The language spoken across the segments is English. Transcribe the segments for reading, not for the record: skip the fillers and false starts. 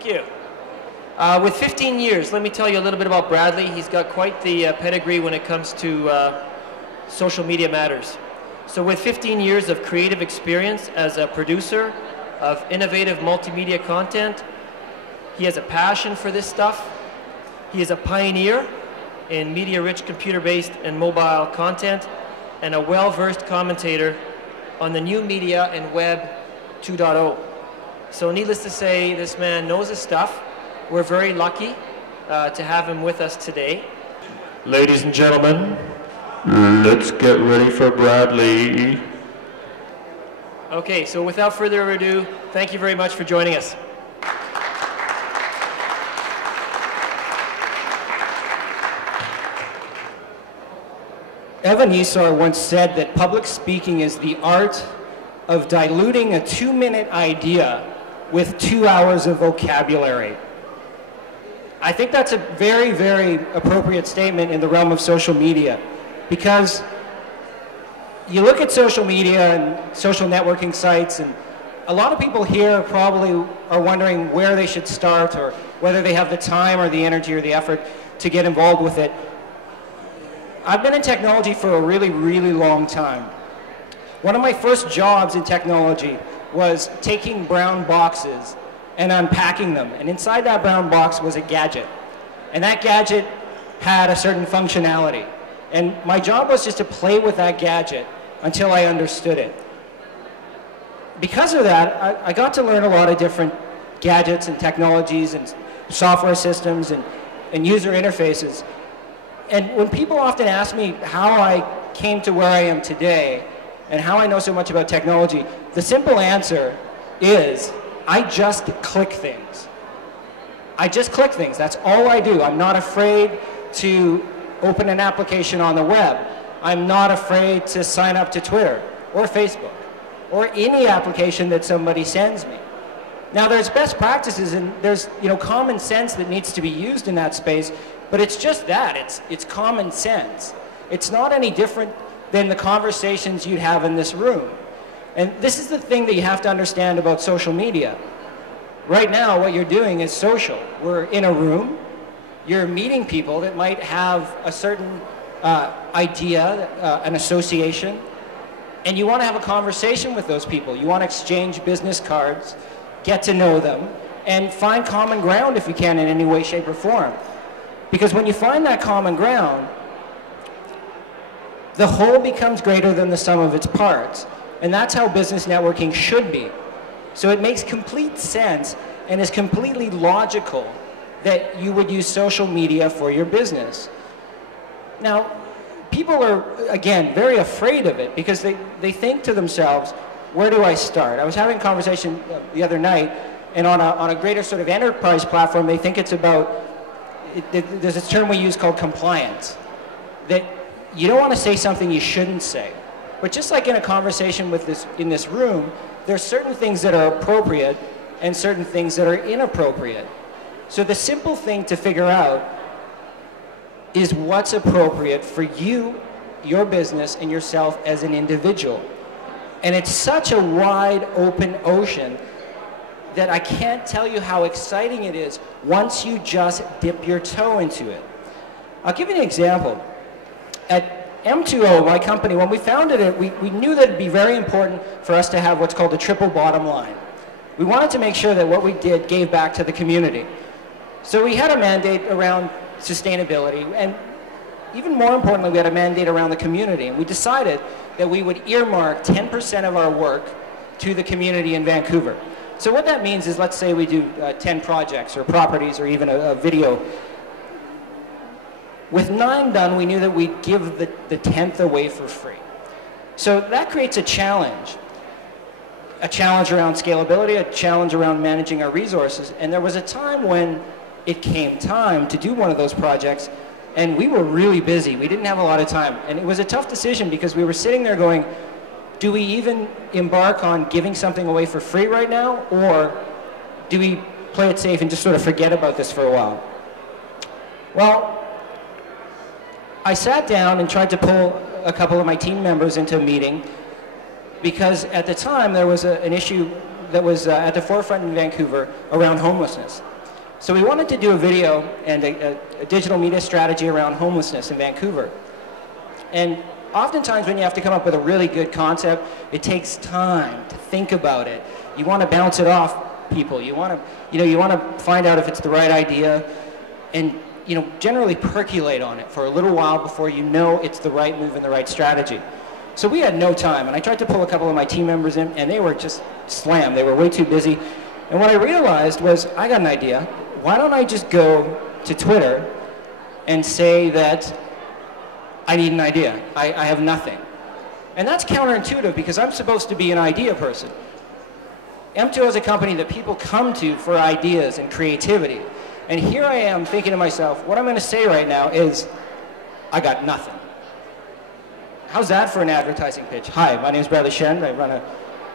Thank you. With 15 years, let me tell you a little bit about Bradley. He's got quite the pedigree when it comes to social media matters. So with 15 years of creative experience as a producer of innovative multimedia content, he has a passion for this stuff. He is a pioneer in media-rich computer-based and mobile content, and a well-versed commentator on the new media and web 2.0. So needless to say, this man knows his stuff. We're very lucky to have him with us today. Ladies and gentlemen, let's get ready for Bradley. Okay, so without further ado, thank you very much for joining us. Evan Esar once said that public speaking is the art of diluting a 2-minute idea with 2 hours of vocabulary. I think that's a very, very appropriate statement in the realm of social media, because you look at social media and social networking sites, and a lot of people here probably are wondering where they should start, or whether they have the time or the energy or the effort to get involved with it. I've been in technology for a really, really long time. One of my first jobs in technology was taking brown boxes and unpacking them. And inside that brown box was a gadget. And that gadget had a certain functionality. And my job was just to play with that gadget until I understood it. Because of that, I got to learn a lot of different gadgets and technologies and software systems and user interfaces. And when people often ask me how I came to where I am today and how I know so much about technology, the simple answer is I just click things. I just click things. That's all I do. I'm not afraid to open an application on the web. I'm not afraid to sign up to Twitter or Facebook or any application that somebody sends me. Now, there's best practices and there's common sense that needs to be used in that space. But it's just that, it's common sense. It's not any different than the conversations you'd have in this room. And this is the thing that you have to understand about social media. Right now, what you're doing is social. We're in a room, you're meeting people that might have a certain idea, an association, and you want to have a conversation with those people. You want to exchange business cards, get to know them, and find common ground if you can in any way, shape, or form. Because when you find that common ground, the whole becomes greater than the sum of its parts. And that's how business networking should be. So it makes complete sense and is completely logical that you would use social media for your business. Now, people are, again, very afraid of it because they think to themselves, where do I start? I was having a conversation the other night, and on a greater sort of enterprise platform, they think it's about there's a term we use called compliance, that you don't want to say something you shouldn't say. But just like in a conversation in this room, there's certain things that are appropriate and certain things that are inappropriate. So the simple thing to figure out is what's appropriate for you, your business, and yourself as an individual. And it's such a wide open ocean that I can't tell you how exciting it is once you just dip your toe into it. I'll give you an example. At M2O, my company, when we founded it, we knew that it'd be very important for us to have what's called a triple bottom line. We wanted to make sure that what we did gave back to the community. So we had a mandate around sustainability, and even more importantly, we had a mandate around the community. And we decided that we would earmark 10% of our work to the community in Vancouver. So what that means is, let's say we do 10 projects or properties or even a video. With 9 done, we knew that we'd give the 10th away for free. So that creates a challenge around scalability, a challenge around managing our resources. And there was a time when it came time to do one of those projects, and we were really busy. We didn't have a lot of time. And it was a tough decision because we were sitting there going, do we even embark on giving something away for free right now, or do we play it safe and just sort of forget about this for a while? Well, I sat down and tried to pull a couple of my team members into a meeting because at the time there was an issue that was at the forefront in Vancouver around homelessness. So we wanted to do a video and a digital media strategy around homelessness in Vancouver. And oftentimes when you have to come up with a really good concept, it takes time to think about it. You want to bounce it off people. You want to find out if it's the right idea and generally percolate on it for a little while before you know it's the right move and the right strategy. So we had no time, and I tried to pull a couple of my team members in, and they were just slammed. They were way too busy. And what I realized was, I got an idea. Why don't I just go to Twitter and say that I need an idea. I have nothing. And that's counterintuitive because I'm supposed to be an idea person. M2 is a company that people come to for ideas and creativity. And here I am thinking to myself, what I'm going to say right now is, I got nothing. How's that for an advertising pitch? Hi, my name is Bradley Shende. I run a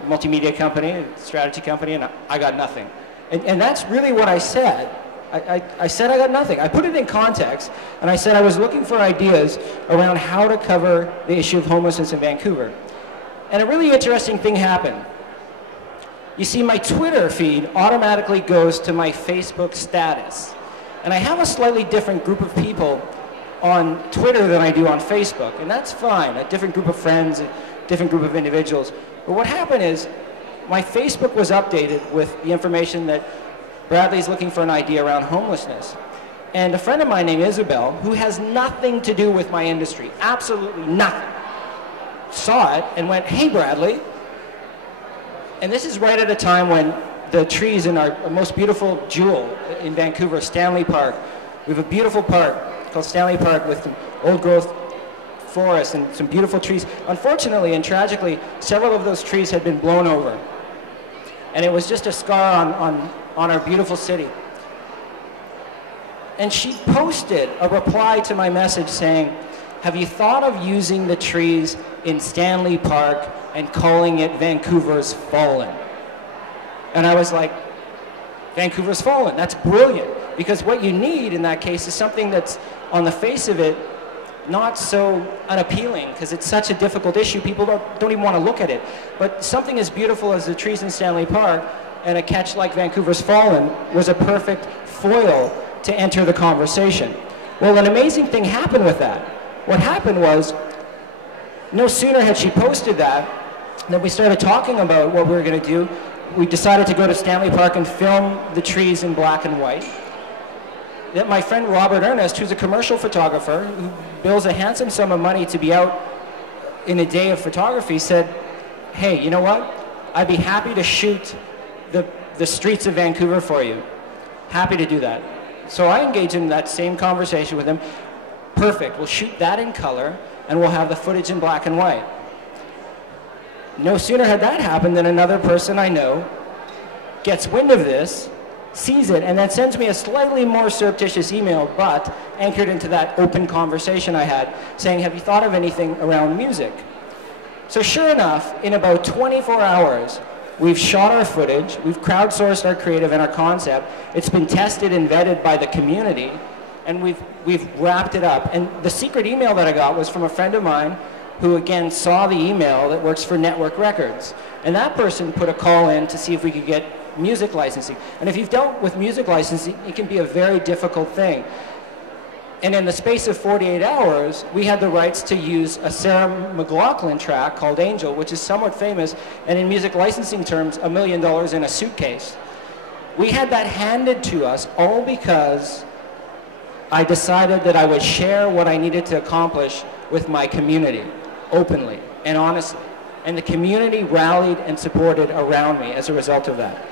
multimedia company, a strategy company, and I got nothing. And that's really what I said. I said I got nothing. I put it in context, and I said I was looking for ideas around how to cover the issue of homelessness in Vancouver. And a really interesting thing happened. You see, my Twitter feed automatically goes to my Facebook status. And I have a slightly different group of people on Twitter than I do on Facebook, and that's fine. A different group of friends, a different group of individuals. But what happened is, my Facebook was updated with the information that Bradley's looking for an idea around homelessness. And a friend of mine named Isabel, who has nothing to do with my industry, absolutely nothing, saw it and went, hey Bradley. And this is right at a time when the trees in our most beautiful jewel in Vancouver, Stanley Park. We have a beautiful park called Stanley Park with some old growth forest and some beautiful trees. Unfortunately and tragically, several of those trees had been blown over. And it was just a scar on our beautiful city. And she posted a reply to my message saying, have you thought of using the trees in Stanley Park and calling it Vancouver's Fallen? And I was like, Vancouver's Fallen, that's brilliant. Because what you need in that case is something that's, on the face of it, not so unappealing, because it's such a difficult issue, people don't even want to look at it. But something as beautiful as the trees in Stanley Park and a catch like Vancouver's Fallen was a perfect foil to enter the conversation. Well, an amazing thing happened with that. What happened was, no sooner had she posted that than we started talking about what we were going to do. We decided to go to Stanley Park and film the trees in black and white. That my friend Robert Ernest, who's a commercial photographer, who bills a handsome sum of money to be out in a day of photography, said, hey, you know what? I'd be happy to shoot the streets of Vancouver for you. Happy to do that. So I engaged in that same conversation with him. Perfect, we'll shoot that in color, and we'll have the footage in black and white. No sooner had that happened than another person I know gets wind of this, sees it, and then sends me a slightly more surreptitious email, but anchored into that open conversation I had, saying, have you thought of anything around music? So sure enough, in about 24 hours, we've shot our footage, we've crowdsourced our creative and our concept, it's been tested and vetted by the community, and we've wrapped it up. And the secret email that I got was from a friend of mine who, again, saw the email that works for Network Records. And that person put a call in to see if we could get music licensing. And if you've dealt with music licensing, it can be a very difficult thing. And in the space of 48 hours, we had the rights to use a Sarah McLachlan track called Angel, which is somewhat famous, and in music licensing terms, $1 million in a suitcase. We had that handed to us all because I decided that I would share what I needed to accomplish with my community, openly and honestly. And the community rallied and supported around me as a result of that.